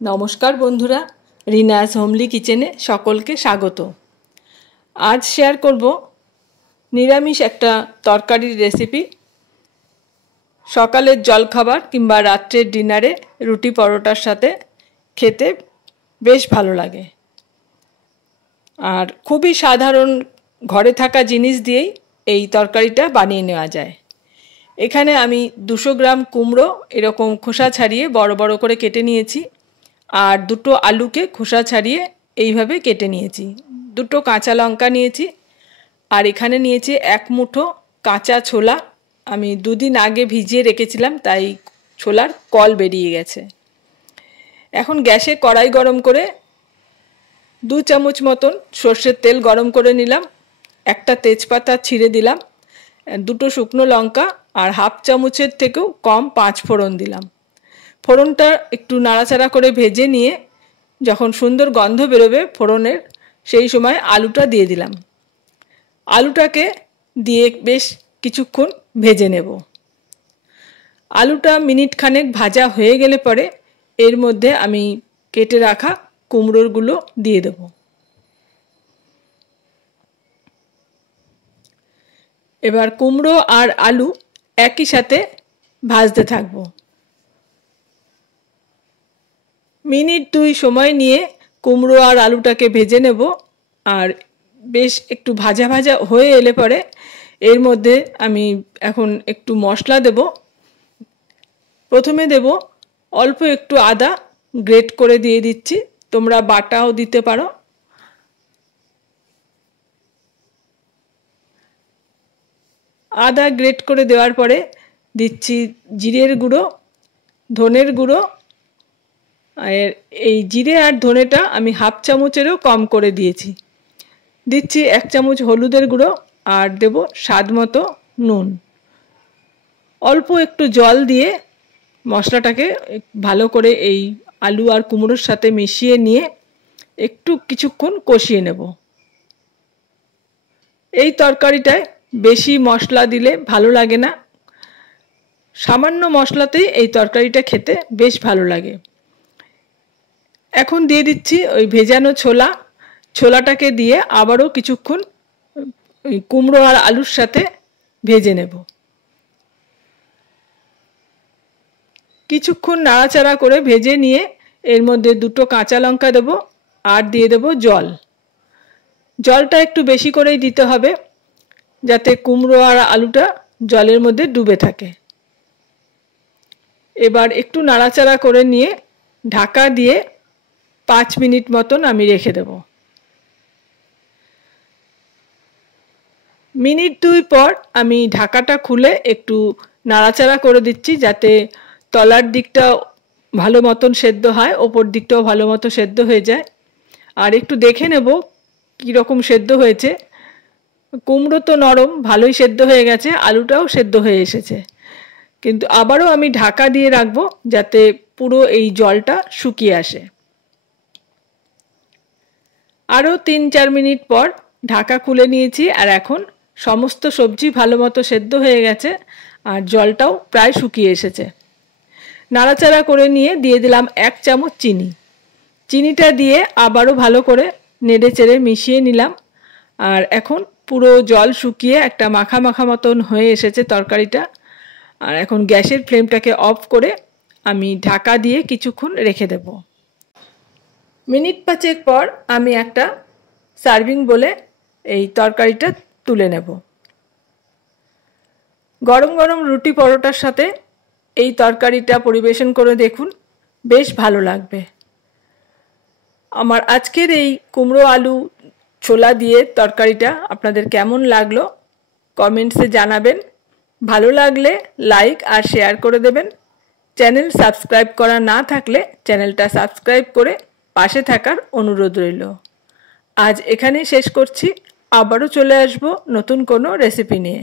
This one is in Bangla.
नमस्कार बंधुरा रीनास होमली किचेने सकलके स्वागत। आज शेयर करब निरामिष एकटा तरकारिर रेसिपि। सकालेर जलखाबार किंबा रात्रेर डिनारे रुटी परोटार साथे खेते बेश भालो लागे और खूबई साधारण घरे थाका जिनिस दिएई एई तरकारिटा बानिये नेওয়া যায়। एखाने आमी 200 ग्राम कुमड़ो एरकम खोसा छाड़िए बड़ बड़ करे केटे निয়েছি और दुटो आलू के खोसा छाड़िए এইভাবে কেটে নিয়েছি। দুটো কাঁচা লঙ্কা নিয়েছি আর এখানে নিয়েছি এক মুঠো কাঁচা ছোলা। আমি দুদিন আগে ভিজিয়ে রেখেছিলাম তাই ছোলার কল বেরিয়ে গেছে। এখন গ্যাসে কড়াই গরম করে 2 চামচ মতন সরষের তেল গরম করে নিলাম। একটা তেজপাতা ছিঁড়ে দিলাম, দুটো শুকনো লঙ্কা আর হাফ চামচের থেকেও কম 5 ফোড়ন দিলাম। ফোড়নটা একটু নাড়াচাড়া করে ভেজে নিয়ে যখন সুন্দর গন্ধ বেরোবে ফোড়নের সেই সময় আলুটা দিয়ে দিলাম। আলুটাকে দিয়ে বেশ কিছুক্ষণ ভেজে নেব। আলুটা মিনিট খানেক ভাজা হয়ে গেলে পরে এর মধ্যে আমি কেটে রাখা কুমড়োগুলো দিয়ে দেব। এবার কুমড়ো আর আলু একই সাথে ভাজতে থাকবো। मिनिट 2 समय निये कुमड़ो और आलूटाके भेजे नेब और बेश एकटू भाजा भाजा होये एले परे एर मध्य आमी एखन एकटू मशला देब। प्रथमे देब अल्प एकटू आदा ग्रेट करे दिए दिচ্ছি, तोमरा बाटाओ दिते पारो। आदा ग्रेट करे देওয়ার परे दिচ্ছি जिरेर गुड़ो, धनेर गुड़ो। এই জিরে আর ধনেটা আমি হাফ চামচেরও কম করে দিয়েছি। দিচ্ছি 1 চামচ হলুদের গুঁড়ো আর দেব স্বাদমতো নুন। অল্প একটু জল দিয়ে মশলাটাকে ভালো করে এই আলু আর কুমড়োর সাথে মিশিয়ে নিয়ে একটু কিছুক্ষণ কষিয়ে নেব। এই তরকারিটায় বেশি মশলা দিলে ভালো লাগে না, সামান্য মশলাতেই এই তরকারিটা খেতে বেশ ভালো লাগে। এখন দিয়ে দিচ্ছি ওই ভেজানো ছোলা। ছোলাটাকে দিয়ে আবারও কিছুক্ষণ কুমড়ো আর আলুর সাথে ভেজে নেব। কিছুক্ষণ নাড়াচাড়া করে ভেজে নিয়ে এর মধ্যে দুটো কাঁচা লঙ্কা দেব আর দিয়ে দেব জল। জলটা একটু বেশি করেই দিতে হবে যাতে কুমড়ো আর আলুটা জলের মধ্যে ডুবে থাকে। এবার একটু নাড়াচাড়া করে নিয়ে ঢাকা দিয়ে 5 মিনিট মতন আমি রেখে দেব। মিনিট 2 পর আমি ঢাকাটা খুলে একটু নাড়াচাড়া করে দিচ্ছি যাতে তলার দিকটা ভালো মতন সেদ্ধ হয়, ওপর দিকটাও ভালো মতো সেদ্ধ হয়ে যায়। আর একটু দেখে নেব কী রকম সেদ্ধ হয়েছে। কুমড়ো তো নরম, ভালোই সেদ্ধ হয়ে গেছে, আলুটাও সেদ্ধ হয়ে এসেছে, কিন্তু আবারও আমি ঢাকা দিয়ে রাখবো যাতে পুরো এই জলটা শুকিয়ে আসে। আরও 3-4 মিনিট পর ঢাকা খুলে নিয়েছি আর এখন সমস্ত সবজি ভালো মতো সেদ্ধ হয়ে গেছে আর জলটাও প্রায় শুকিয়ে এসেছে। নাড়াচাড়া করে নিয়ে দিয়ে দিলাম 1 চামচ চিনি। চিনিটা দিয়ে আবারও ভালো করে নেড়ে চেড়ে মিশিয়ে নিলাম আর এখন পুরো জল শুকিয়ে একটা মাখা মাখা মতন হয়ে এসেছে তরকারিটা। আর এখন গ্যাসের ফ্লেমটাকে অফ করে আমি ঢাকা দিয়ে কিছুক্ষণ রেখে দেব। মিনিট 5 পর আমি একটা সার্ভিং বলে এই তরকারিটা তুলে নেব। গরম গরম রুটি পরোটার সাথে এই তরকারিটা পরিবেশন করে দেখুন, বেশ ভালো লাগবে। আমার আজকের এই কুমড়ো আলু ছোলা দিয়ে তরকারিটা আপনাদের কেমন লাগলো কমেন্টসে জানাবেন। ভালো লাগলে লাইক আর শেয়ার করে দেবেন। চ্যানেল সাবস্ক্রাইব করা না থাকলে চ্যানেলটা সাবস্ক্রাইব করে পাশে থাকার অনুরোধ রইল। আজ এখানেই শেষ করছি, আবারও চলে আসব নতুন কোনো রেসিপি নিয়ে।